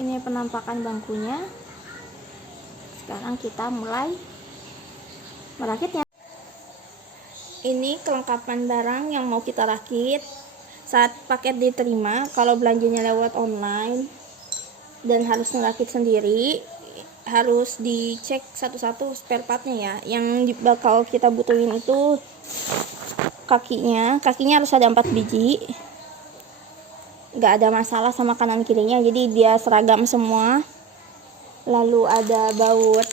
Ini penampakan bangkunya. Sekarang kita mulai merakitnya. Ini kelengkapan barang yang mau kita rakit saat paket diterima. Kalau belanjanya lewat online dan harus merakit sendiri, harus dicek satu-satu spare partnya ya. Yang bakal kita butuhin itu kakinya harus ada 4 biji. Nggak ada masalah sama kanan kirinya, jadi dia seragam semua. Lalu ada baut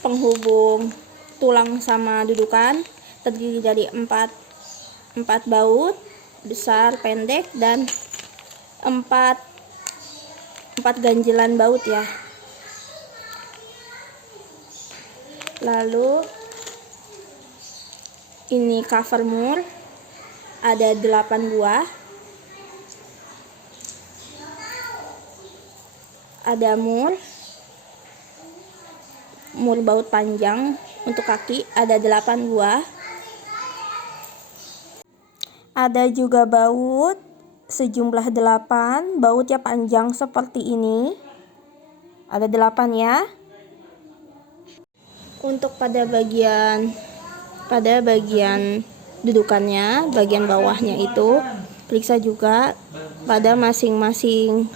penghubung tulang sama dudukan, terdiri dari 4 baut besar, pendek, dan 4 ganjelan baut ya. Lalu ini cover mur ada 8 buah. Ada mur baut panjang untuk kaki ada 8 buah. Ada juga baut sejumlah 8, bautnya panjang seperti ini. Ada 8 ya. Untuk pada bagian dudukannya, bagian bawahnya itu periksa juga pada masing-masing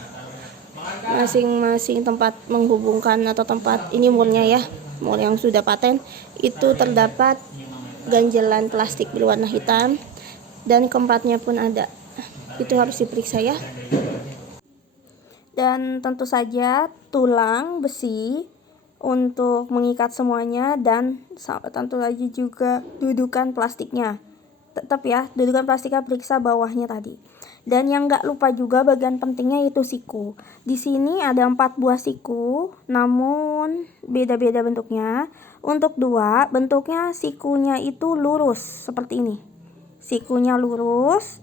tempat menghubungkan atau tempat ini murnya ya, mur yang sudah paten itu terdapat ganjelan plastik berwarna hitam dan keempatnya pun ada. Itu harus diperiksa ya. Dan tentu saja tulang besi untuk mengikat semuanya, dan tentu saja juga dudukan plastiknya. Tetap ya, dudukan plastiknya periksa bawahnya tadi. Dan yang nggak lupa juga bagian pentingnya yaitu siku. Di sini ada 4 buah siku, namun beda-beda bentuknya. Untuk 2 bentuknya sikunya itu lurus seperti ini. Sikunya lurus,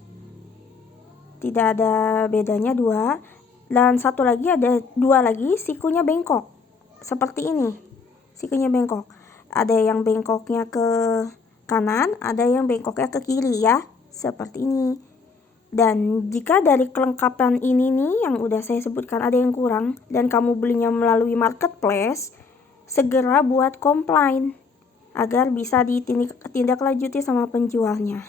tidak ada bedanya 2. Dan satu lagi ada 2 lagi sikunya bengkok seperti ini. Sikunya bengkok. Ada yang bengkoknya ke kanan, ada yang bengkoknya ke kiri ya, seperti ini. Dan jika dari kelengkapan ini nih yang udah saya sebutkan ada yang kurang dan kamu belinya melalui marketplace, segera buat komplain agar bisa ditindaklanjuti sama penjualnya.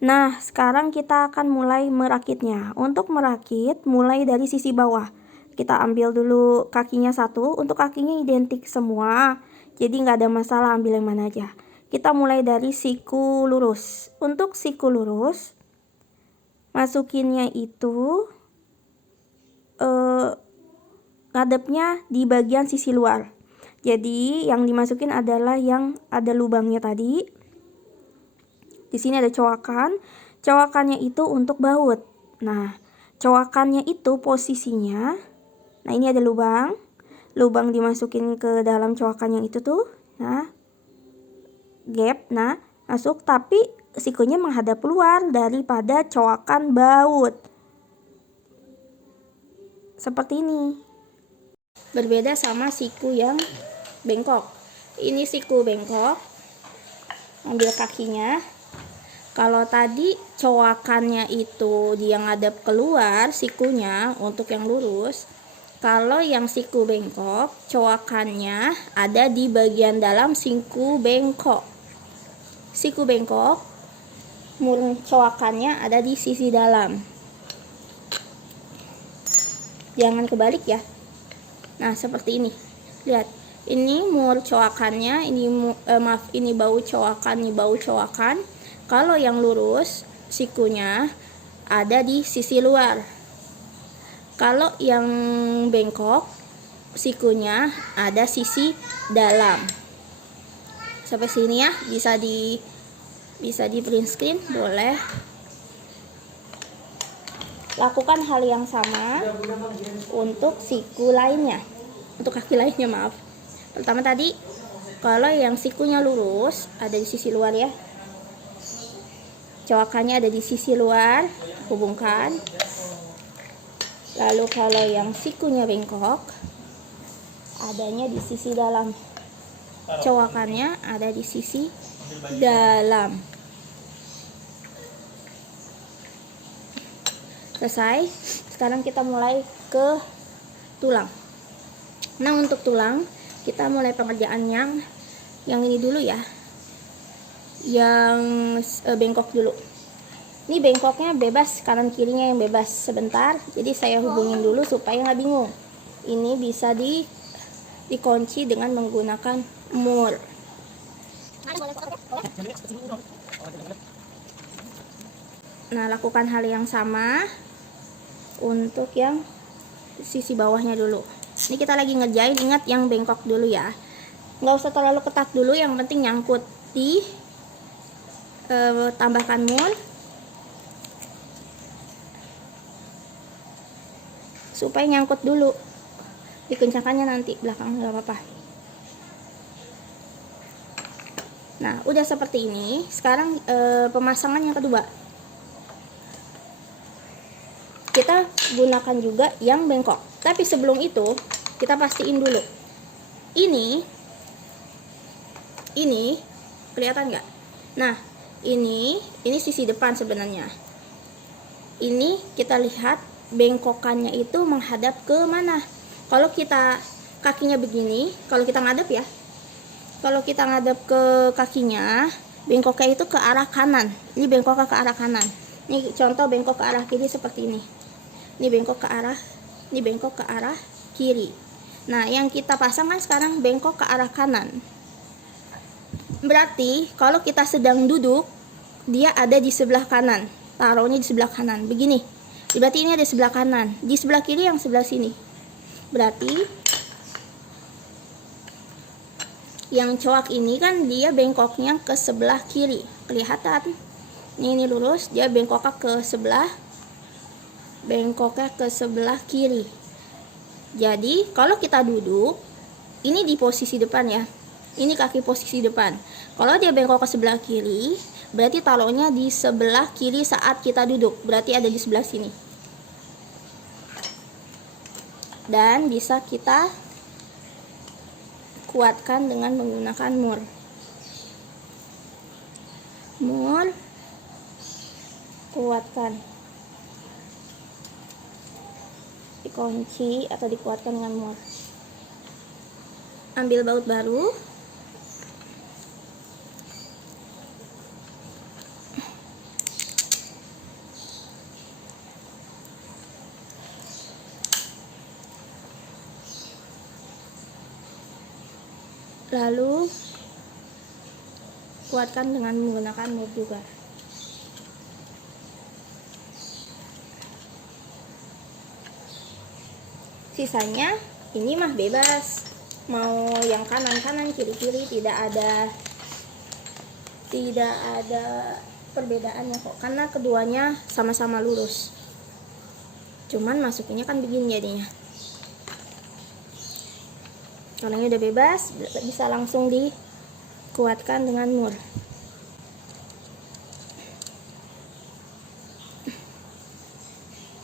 Nah, sekarang kita akan mulai merakitnya. Untuk merakit, mulai dari sisi bawah. Kita ambil dulu kakinya satu. Untuk kakinya identik semua, jadi nggak ada masalah, ambil yang mana aja. Kita mulai dari siku lurus. Untuk siku lurus, masukinnya itu ngadepnya di bagian sisi luar. Jadi yang dimasukin adalah yang ada lubangnya tadi. Di sini ada cowakan. Cowakannya itu untuk baut. Nah, cowakannya itu posisinya, nah ini ada lubang. Lubang dimasukin ke dalam cowakan yang itu tuh. Nah, gap. Nah, masuk, tapi sikunya menghadap keluar daripada cowakan baut. Seperti ini. Berbeda sama siku yang bengkok. Ini siku bengkok. Ambil kakinya. Kalau tadi cowakannya itu dia ngadep keluar sikunya untuk yang lurus. Kalau yang siku bengkok, cowakannya ada di bagian dalam siku bengkok. Siku bengkok, mur cowakannya ada di sisi dalam. Jangan kebalik ya. Nah, seperti ini. Lihat, ini mur cowakannya, ini baut cowakan, ini baut cowakan. Kalau yang lurus, sikunya ada di sisi luar. Kalau yang bengkok, sikunya ada sisi dalam. Sampai sini ya, bisa di print screen, boleh. Lakukan hal yang sama untuk siku lainnya, untuk kaki lainnya, maaf. Pertama tadi, kalau yang sikunya lurus ada di sisi luar ya. Cowakannya ada di sisi luar, hubungkan. Lalu kalau yang sikunya bengkok, adanya di sisi dalam. Cowakannya ada di sisi dalam. Selesai. Sekarang kita mulai ke tulang. Nah, untuk tulang kita mulai pengerjaan yang ini dulu ya, yang bengkok dulu. Ini bengkoknya bebas, kanan kirinya yang bebas sebentar, jadi saya hubungin dulu supaya nggak bingung. Ini bisa dikunci dengan menggunakan mur. Nah, lakukan hal yang sama untuk yang sisi bawahnya dulu. Ini kita lagi ngerjain, ingat yang bengkok dulu ya, nggak usah terlalu ketat dulu, yang penting nyangkut. Tambahkan mur supaya nyangkut dulu, dikencangkannya nanti belakang nggak apa-apa. Nah, udah seperti ini. Sekarang pemasangan yang kedua, kita gunakan juga yang bengkok, tapi sebelum itu kita pastiin dulu ini kelihatan nggak? Nah, ini sisi depan sebenarnya. Ini kita lihat bengkokannya itu menghadap ke mana. Kalau kita kakinya begini, kalau kita ngadep ya, kalau kita ngadep ke kakinya, bengkoknya itu ke arah kanan. Ini bengkoknya ke arah kanan. Ini contoh bengkok ke arah kiri seperti ini. Ini bengkok ke arah kiri. Nah, yang kita pasang kan sekarang bengkok ke arah kanan. Berarti kalau kita sedang duduk, dia ada di sebelah kanan, taruhnya di sebelah kanan begini. Berarti ini ada sebelah kanan, di sebelah kiri yang sebelah sini. Berarti yang coak ini kan dia bengkoknya ke sebelah kiri, kelihatan. Ini lurus, dia bengkoknya ke sebelah kiri. Jadi kalau kita duduk, ini di posisi depan ya. Ini kaki posisi depan. Kalau dia bengkok ke sebelah kiri, berarti taruhnya di sebelah kiri saat kita duduk. Berarti ada di sebelah sini. Dan bisa kita kuatkan dengan menggunakan mur. Kuatkan. Dikunci atau dikuatkan dengan mur. Ambil baut baru. Lalu kuatkan dengan menggunakan mur juga. Sisanya ini mah bebas, mau yang kanan kiri tidak ada perbedaannya kok, karena keduanya sama-sama lurus. Cuman masukinnya kan begini jadinya. Kalau ini udah bebas, bisa langsung dikuatkan dengan mur.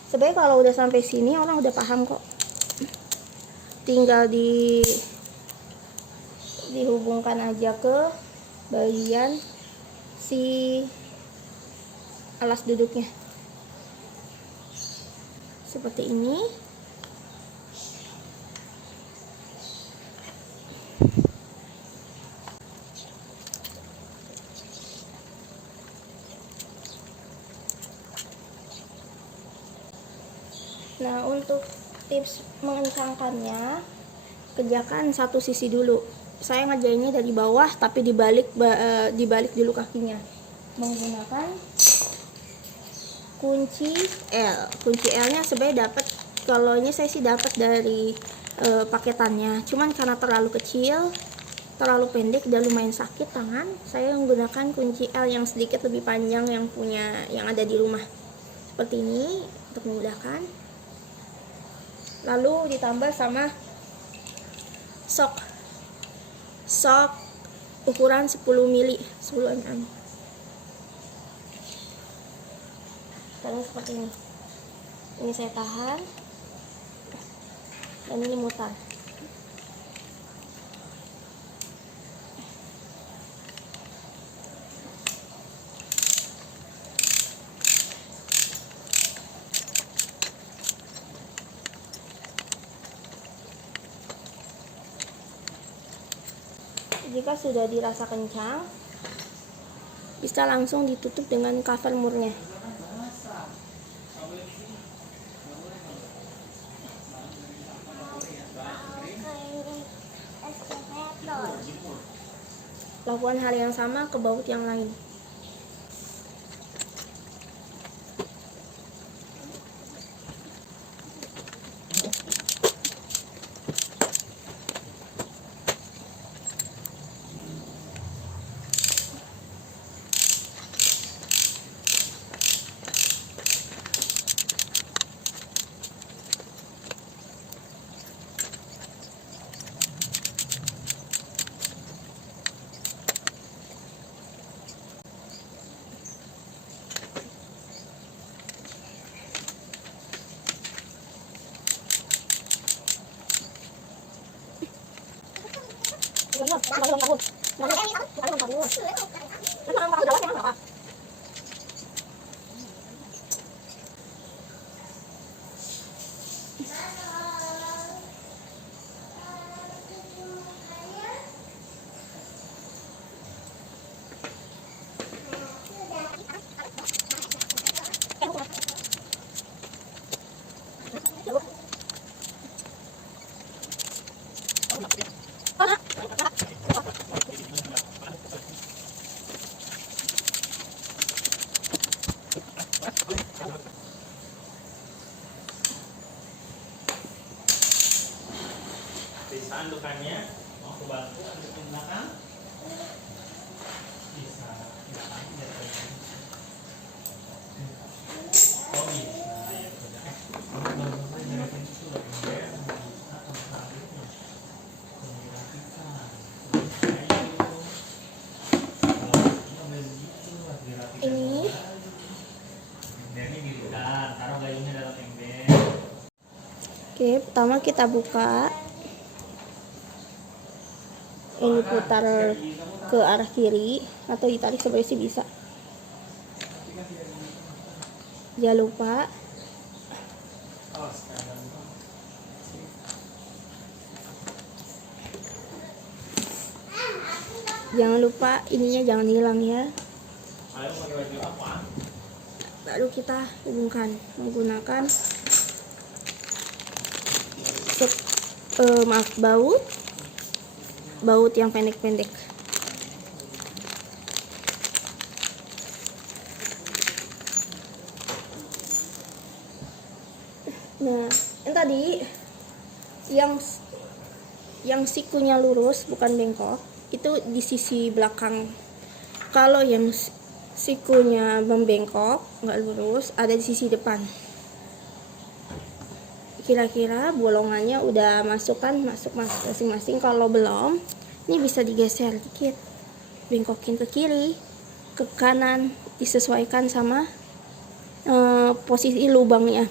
Sebenarnya kalau udah sampai sini orang udah paham kok. Tinggal dihubungkan aja ke bagian si alas duduknya. Seperti ini. Nah, untuk tips mengencangkannya, kerjakan satu sisi dulu. Saya ngerjainnya dari bawah tapi dibalik dulu kakinya menggunakan kunci L. Kunci L-nya sebenarnya dapat, kalau ini saya sih dapat dari paketannya. Cuman karena terlalu kecil, terlalu pendek dan lumayan sakit tangan, saya menggunakan kunci L yang sedikit lebih panjang yang ada di rumah. Seperti ini untuk memudahkan. Lalu ditambah sama sok ukuran 10 mili, 10 mm. Sekarang seperti ini. Ini saya tahan dan ini mutar. Jika sudah dirasa kencang, bisa langsung ditutup dengan cover murnya. Lakukan hal yang sama ke baut yang lain. Bisa andukannya, mau aku bantu andukin belakang? Bisa, belakang biar kelihatan. Oh bisa, ya sudah. Kamu baru-baru beresin dulu ember, bisa sama sabunnya. Tunggu dirapikan. Kalau ini begitu, harus dirapikan. Ini Embernya dilihat, taruh gayungnya dalam ember. oke, pertama kita buka. Ini putar ke arah kiri atau ditarik sebenarnya sih bisa. Jangan lupa ininya jangan hilang ya. Lalu kita hubungkan menggunakan baut yang pendek-pendek. Nah, yang tadi yang sikunya lurus bukan bengkok, itu di sisi belakang. Kalau yang sikunya membengkok, nggak lurus, ada di sisi depan. Kira-kira bolongannya udah masuk masing-masing. Kalau belum, ini bisa digeser dikit, bengkokin ke kiri, ke kanan, disesuaikan sama posisi lubangnya.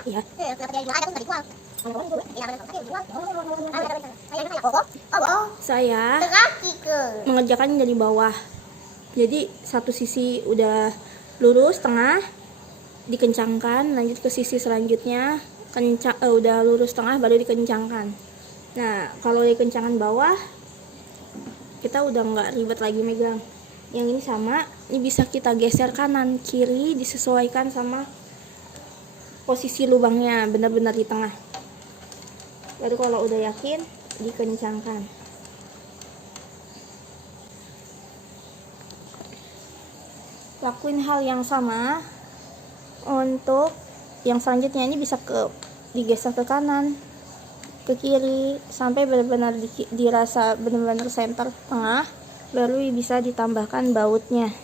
Iya. Saya mengerjakan dari bawah. Jadi satu sisi udah lurus tengah, dikencangkan, lanjut ke sisi selanjutnya, udah lurus tengah baru dikencangkan. Nah, kalau dikencangkan bawah, kita udah nggak ribet lagi megang. Yang ini sama, ini bisa kita geser kanan kiri disesuaikan sama posisi lubangnya, benar-benar di tengah. Baru kalau udah yakin, dikencangkan. Lakuin hal yang sama untuk yang selanjutnya. Ini bisa digeser ke kanan, ke kiri, sampai benar-benar dirasa benar-benar center tengah, baru bisa ditambahkan bautnya.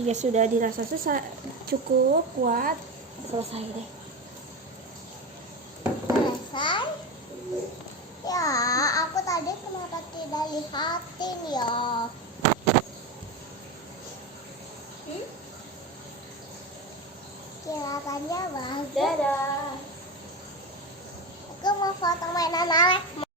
Jika sudah dirasa cukup kuat, selesai deh. Selesai? Ya, aku tadi kenapa tidak lihatin ya? Kelihatannya bagus. Dadah. Aku mau foto mainan Alex.